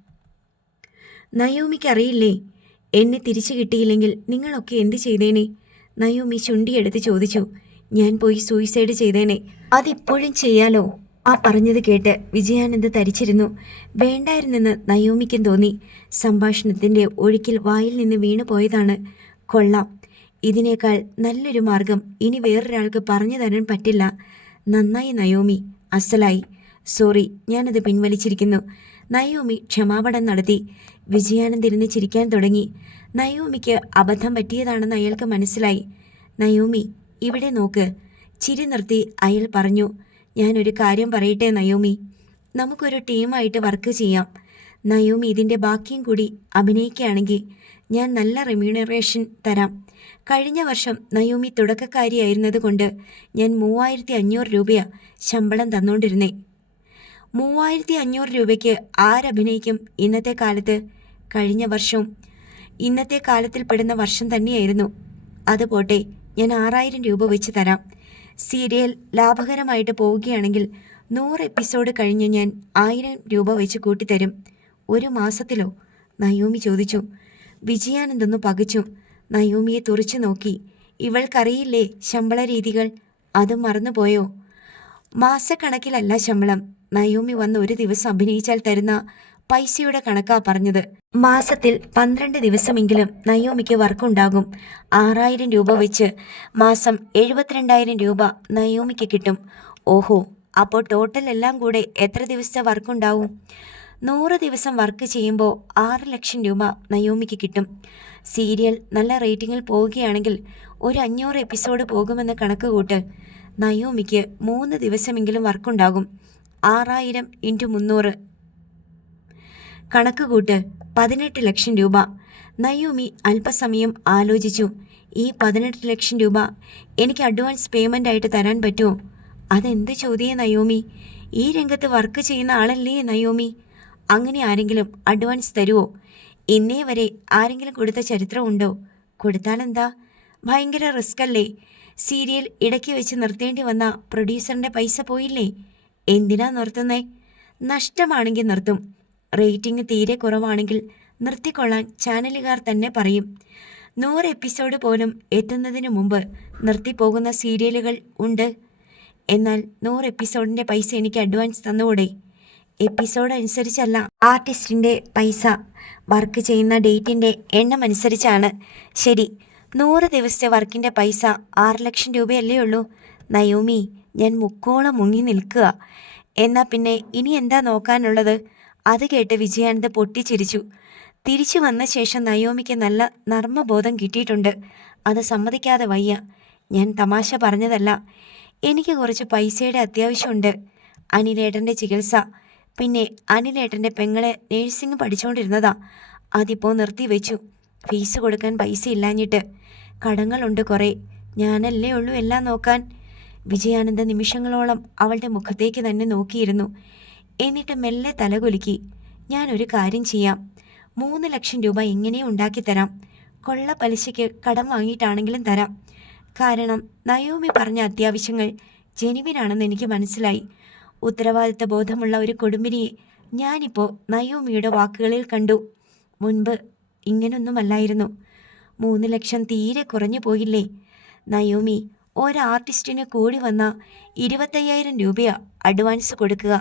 നയോമിക്ക് അറിയില്ലേ എന്നെ തിരിച്ചു കിട്ടിയില്ലെങ്കിൽ നിങ്ങളൊക്കെ എന്ത് ചെയ്തേനെ? നയോമി ചുണ്ടിയെടുത്ത് ചോദിച്ചു. ഞാൻ പോയി സൂയിസൈഡ് ചെയ്തേനെ. അതിപ്പോഴും ചെയ്യാലോ? ആ പറഞ്ഞത് കേട്ട് വിജയാനന്ദ് തരിച്ചിരുന്നു. വേണ്ടായിരുന്നെന്ന് നയോമിക്കും തോന്നി. സംഭാഷണത്തിന്റെ ഒഴുക്കിൽ വായിൽ നിന്ന് വീണു പോയതാണ് കൊള്ളാം. ഇതിനേക്കാൾ നല്ലൊരു മാർഗം ഇനി വേറൊരാൾക്ക് പറഞ്ഞു തരാൻ പറ്റില്ല. നന്നായി നയോമി അസലായി. സോറി ഞാനത് പിൻവലിച്ചിരിക്കുന്നു. നയോമി ക്ഷമാപണം നടത്തി. വിജയാനന്ദ് ഇരുന്ന് ചിരിക്കാൻ തുടങ്ങി. നയോമിക്ക് അബദ്ധം പറ്റിയതാണെന്ന് അയാൾക്ക് മനസ്സിലായി. നയോമി ഇവിടെ നോക്ക്. ചിരി നിർത്തി അയാൾ പറഞ്ഞു ഞാനൊരു കാര്യം പറയട്ടെ നയോമി. നമുക്കൊരു ടീമായിട്ട് വർക്ക് ചെയ്യാം. നയോമി ഇതിന്റെ ബാക്കിയും കൂടി അഭിനയിക്കുകയാണെങ്കിൽ ഞാൻ നല്ല റെമ്യൂണറേഷൻ തരാം. കഴിഞ്ഞ വർഷം നയോമി തുടക്കക്കാരിയായിരുന്നതുകൊണ്ട് ഞാൻ മൂവായിരത്തി അഞ്ഞൂറ് രൂപയാ ശമ്പളം തന്നുകൊണ്ടിരുന്നേ മൂവായിരത്തി അഞ്ഞൂറ് രൂപയ്ക്ക് ആരഭിനയിക്കും ഇന്നത്തെ കാലത്ത്? കഴിഞ്ഞ വർഷവും ഇന്നത്തെ കാലത്തിൽ പെടുന്ന വർഷം തന്നെയായിരുന്നു. അത് പോട്ടെ ഞാൻ ആറായിരം രൂപ വെച്ച് തരാം. സീരിയൽ ലാഭകരമായിട്ട് പോവുകയാണെങ്കിൽ നൂറ് എപ്പിസോഡ് കഴിഞ്ഞ് ഞാൻ ആയിരം രൂപ വെച്ച് കൂട്ടിത്തരും. ഒരു മാസത്തിലോ? നയോമി ചോദിച്ചു. വിജയാനന്ദൊന്നു പകച്ചു. നയോമിയെ തുറച്ചു നോക്കി. ഇവൾക്കറിയില്ലേ ശമ്പള രീതികൾ അത് മറന്നുപോയോ? മാസക്കണക്കിലല്ല ശമ്പളം. നയോമി വന്ന് ഒരു ദിവസം അഭിനയിച്ചാൽ തരുന്ന പൈസയുടെ കണക്കാ പറഞ്ഞത്. മാസത്തിൽ പന്ത്രണ്ട് ദിവസമെങ്കിലും നയോമിക്ക് വർക്കുണ്ടാകും. ആറായിരം രൂപ വെച്ച് മാസം എഴുപത്തിരണ്ടായിരം രൂപ നയോമിക്ക് കിട്ടും. ഓഹോ അപ്പോൾ ടോട്ടൽ എല്ലാം കൂടെ എത്ര ദിവസത്തെ വർക്കുണ്ടാവും നൂറ് ദിവസം വർക്ക് ചെയ്യുമ്പോൾ ആറ് ലക്ഷം രൂപ നയോമിക്ക് കിട്ടും. സീരിയൽ നല്ല റേറ്റിങ്ങിൽ പോവുകയാണെങ്കിൽ ഒരു അഞ്ഞൂറ് എപ്പിസോഡ് പോകുമെന്ന് കണക്ക് കൂട്ട് നയോമിക്ക് മൂന്ന് ദിവസമെങ്കിലും വർക്കുണ്ടാകും ആറായിരം ഇന്റു മുന്നൂറ്. കണക്ക് കൂട്ട് പതിനെട്ട് ലക്ഷം രൂപ. നയോമി അല്പസമയം ആലോചിച്ചു. ഈ പതിനെട്ട് ലക്ഷം രൂപ എനിക്ക് അഡ്വാൻസ് പേയ്മെന്റ് ആയിട്ട് തരാൻ പറ്റുമോ അതെന്ത് ചോദ്യം നയോമി? ഈ രംഗത്ത് വർക്ക് ചെയ്യുന്ന ആളല്ലേ നയോമി? അങ്ങനെ ആരെങ്കിലും അഡ്വാൻസ് തരുമോ ഇന്നേ വരെ ആരെങ്കിലും കൊടുത്ത ചരിത്രം ഉണ്ടോ? കൊടുത്താലെന്താ? ഭയങ്കര റിസ്ക് അല്ലേ? സീരിയൽ ഇടയ്ക്ക് വെച്ച് നിർത്തേണ്ടി വന്ന പ്രൊഡ്യൂസറിന്റെ പൈസ പോയില്ലേ? എന്തിനാ നിർത്തുന്നേ? നഷ്ടമാണെങ്കിൽ നിർത്തും. റേറ്റിംഗ് തീരെ കുറവാണെങ്കിൽ നിർത്തിക്കൊള്ളാൻ ചാനലുകാർ തന്നെ പറയും. നൂറ് എപ്പിസോഡ് പോലും എത്തുന്നതിന് മുമ്പ് നിർത്തിപ്പോകുന്ന സീരിയലുകൾ ഉണ്ട്. എന്നാൽ നൂറ് എപ്പിസോഡിന്റെ പൈസ എനിക്ക് അഡ്വാൻസ് തന്നുകൂടെ? എപ്പിസോഡ് അനുസരിച്ചല്ല ആർട്ടിസ്റ്റിന്റെ പൈസ. വർക്ക് ചെയ്യുന്ന ഡേറ്റിന്റെ എണ്ണം അനുസരിച്ചാണ് ശരി നൂറ് ദിവസത്തെ വർക്കിന്റെ പൈസ ആറ് ലക്ഷം രൂപയല്ലേ ഉള്ളൂ. നയോമി ഞാൻ മുക്കോളം മുങ്ങി നിൽക്കുക. എന്നാൽ പിന്നെ ഇനി എന്താ നോക്കാനുള്ളത്? അത് കേട്ട് വിജയാനന്ദ് പൊട്ടിച്ചിരിച്ചു. തിരിച്ചു വന്ന ശേഷം നയോമിക്ക് നല്ല നർമ്മബോധം കിട്ടിയിട്ടുണ്ട്. അത് സമ്മതിക്കാതെ വയ്യ. ഞാൻ തമാശ പറഞ്ഞതല്ല. എനിക്ക് കുറച്ച് പൈസയുടെ അത്യാവശ്യമുണ്ട്. അനിലേട്ടന്റെ ചികിത്സ. പിന്നെ അനിലേട്ടന്റെ പെങ്ങളെ നേഴ്സിംഗ് പഠിച്ചുകൊണ്ടിരുന്നതാ അതിപ്പോൾ നിർത്തിവെച്ചു ഫീസ് കൊടുക്കാൻ പൈസ ഇല്ലാഞ്ഞിട്ട്. കടങ്ങളുണ്ട് കുറേ. ഞാനല്ലേ ഉള്ളൂ എല്ലാം നോക്കാൻ. വിജയാനന്ദ നിമിഷങ്ങളോളം അവളുടെ മുഖത്തേക്ക് തന്നെ നോക്കിയിരുന്നു. എന്നിട്ട് മെല്ലെ തലകുലുക്കി. ഞാനൊരു കാര്യം ചെയ്യാം. മൂന്ന് ലക്ഷം രൂപ എങ്ങനെയും ഉണ്ടാക്കിത്തരാം കൊള്ള പലിശയ്ക്ക് കടം വാങ്ങിയിട്ടാണെങ്കിലും തരാം. കാരണം നയോമി പറഞ്ഞ അത്യാവശ്യങ്ങൾ ജനുവിനാണെന്ന് എനിക്ക് മനസ്സിലായി. ഉത്തരവാദിത്ത ബോധമുള്ള ഒരു കൊടുമ്പിനിയെ ഞാനിപ്പോൾ നയോമിയുടെ വാക്കുകളിൽ കണ്ടു. മുൻപ് ഇങ്ങനൊന്നുമല്ലായിരുന്നു. മൂന്ന് ലക്ഷം തീരെ കുറഞ്ഞു പോയില്ലേ? നയോമി ഒരാർട്ടിസ്റ്റിന് കൂടി വന്ന ഇരുപത്തയ്യായിരം രൂപയാ അഡ്വാൻസ് കൊടുക്കുക.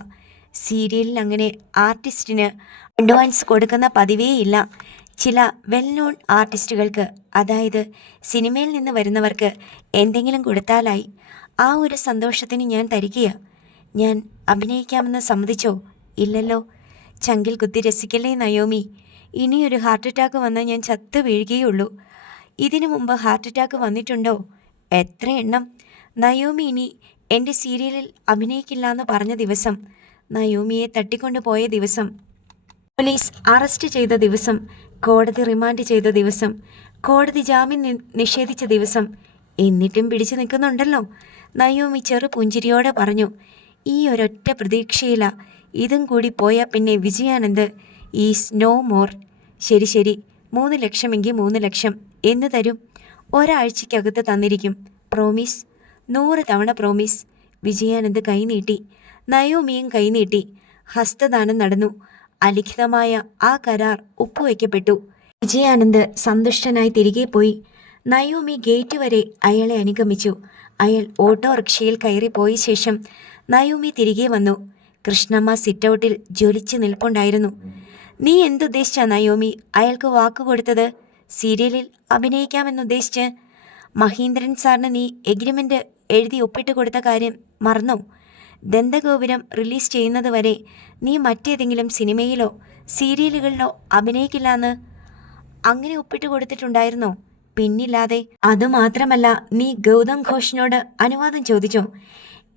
സീരിയലിൽ അങ്ങനെ ആർട്ടിസ്റ്റിന് അഡ്വാൻസ് കൊടുക്കുന്ന പതിവേ ഇല്ല. ചില വെൽ നോൺ ആർട്ടിസ്റ്റുകൾക്ക് അതായത് സിനിമയിൽ നിന്ന് വരുന്നവർക്ക് എന്തെങ്കിലും കൊടുത്താലായി. ആ ഒരു സന്തോഷത്തിന് ഞാൻ തരികയാ. ഞാൻ അഭിനയിക്കാമെന്ന് സമ്മതിച്ചോ? ഇല്ലല്ലോ. ചങ്കിൽ കുത്തി രസിക്കല്ലേ നയോമി? ഇനിയൊരു ഹാർട്ട് അറ്റാക്ക് വന്നാൽ ഞാൻ ചത്തു വീഴുകയുള്ളൂ. ഇതിനു മുമ്പ് ഹാർട്ട് അറ്റാക്ക് വന്നിട്ടുണ്ടോ? എത്ര എണ്ണം? നയോമി ഇനി എന്റെ സീരിയലിൽ അഭിനയിക്കില്ല എന്ന് പറഞ്ഞ ദിവസം നയോമിയെ തട്ടിക്കൊണ്ടു പോയ ദിവസം പോലീസ് അറസ്റ്റ് ചെയ്ത ദിവസം കോടതി റിമാൻഡ് ചെയ്ത ദിവസം കോടതി ജാമ്യം നിഷേധിച്ച ദിവസം എന്നിട്ടും പിടിച്ചു നിൽക്കുന്നുണ്ടല്ലോ. നയോമി ചെറു പുഞ്ചിരിയോടെ പറഞ്ഞു ഈ ഒരൊറ്റ പ്രതീക്ഷയില. ഇതും കൂടി പോയാൽ പിന്നെ വിജയാനന്ദ് ഈസ് നോ മോർ ശരി ശരി. മൂന്ന് ലക്ഷമെങ്കിൽ മൂന്ന് ലക്ഷം. എന്ന് തരും. ഒരാഴ്ചയ്ക്കകത്ത് തന്നിരിക്കും. പ്രോമിസ് നൂറ് തവണ പ്രോമിസ് വിജയാനന്ദ് കൈനീട്ടി നയോമിയും കൈനീട്ടി ഹസ്തദാനം നടന്നു. അലിഖിതമായ ആ കരാർ ഒപ്പുവയ്ക്കപ്പെട്ടു വിജയാനന്ദ് സന്തുഷ്ടനായി തിരികെ പോയി. നയോമി ഗേറ്റ് വരെ അയാളെ അനുഗമിച്ചു. അയാൾ ഓട്ടോറിക്ഷയിൽ കയറിപ്പോയ ശേഷം നയോമി തിരികെ വന്നു. കൃഷ്ണമ്മ സിറ്റൗട്ടിൽ ജ്വലിച്ച് നിൽപ്പുണ്ടായിരുന്നു. നീ എന്തുദ്ദേശിച്ച നയോമി? അയാൾക്ക് വാക്ക് കൊടുത്തത്? സീരിയലിൽ അഭിനയിക്കാമെന്നുദ്ദേശിച്ച്? മഹീന്ദ്രൻ സാറിന് നീ എഗ്രിമെന്റ് എഴുതി ഒപ്പിട്ട് കൊടുത്ത കാര്യം മറന്നോ? ദന്തഗോപുരം റിലീസ് ചെയ്യുന്നത് വരെ നീ മറ്റേതെങ്കിലും സിനിമയിലോ സീരിയലുകളിലോ അഭിനയിക്കില്ലാന്ന് അങ്ങനെ ഒപ്പിട്ട് കൊടുത്തിട്ടുണ്ടായിരുന്നോ? പിന്നില്ലാതെ. അതുമാത്രമല്ല നീ ഗൗതം ഘോഷിനോട് അനുവാദം ചോദിച്ചോ?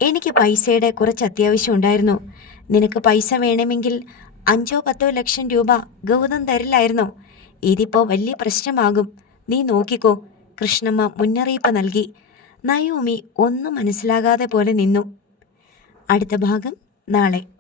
എനിക്ക് പൈസയുടെ കുറച്ച് അത്യാവശ്യം ഉണ്ടായിരുന്നു. നിനക്ക് പൈസ വേണമെങ്കിൽ അഞ്ചോ പത്തോ ലക്ഷം രൂപ ഗൗതം തരില്ലായിരുന്നോ? ഇതിപ്പോൾ വലിയ പ്രശ്നമാകും. നീ നോക്കിക്കോ. കൃഷ്ണമ്മ മുന്നറിയിപ്പ് നൽകി. നയോമി ഒന്നും മനസ്സിലാകാതെ പോലെ നിന്നു. അടുത്ത ഭാഗം നാളെ.